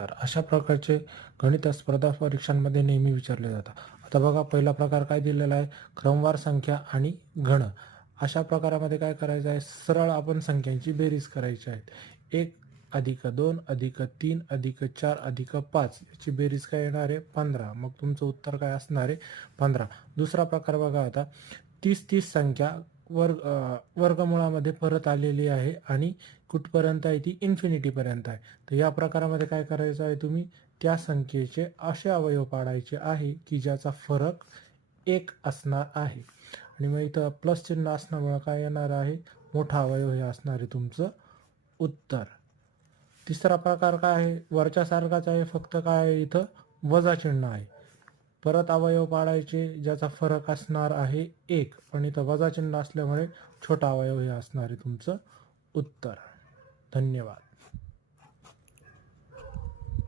नमस्कार. अशा प्रकारचे गणित स्पर्धा परीक्षांमध्ये नेहमी विचारले जातात. आता बघा पहिला प्रकार काय दिलेला आहे, क्रमवार संख्या आणि घन. अशा प्रकारामध्ये काय करायचं आहे, सरळ आपण संख्यांची बेरीज करायची आहे. 1 + 2 + 3 + 4 + 5 याची बेरीज काय येणार आहे 15. मग तुमचं उत्तर काय असणार आहे 15. दुसरा प्रकार बघा आता 30 संख्या वर्गमुळामध्ये परत आलेली आहे आणि कुठपर्यंत आहे ती इन्फिनिटीपर्यंत आहे. तर या प्रकारामध्ये काय करायचं आहे, तुम्ही त्या संख्येचे असे अवयव पाडायचे आहे की ज्याचा फरक 1 असणार आहे. आणि मग इथं प्लस चिन्ह असल्यामुळं काय येणार आहे, मोठा अवयव हे असणार आहे तुमचं उत्तर. तिसरा प्रकार काय आहे, वरच्या सारखाच आहे, फक्त काय आहे इथं वजा चिन्ह आहे. परत अवयव पाडायचे ज्याचा फरक असणार आहे 1, पण इथं वजा चिन्ह असल्यामुळे छोटा अवयव हे असणार आहे तुमचं उत्तर. धन्यवाद.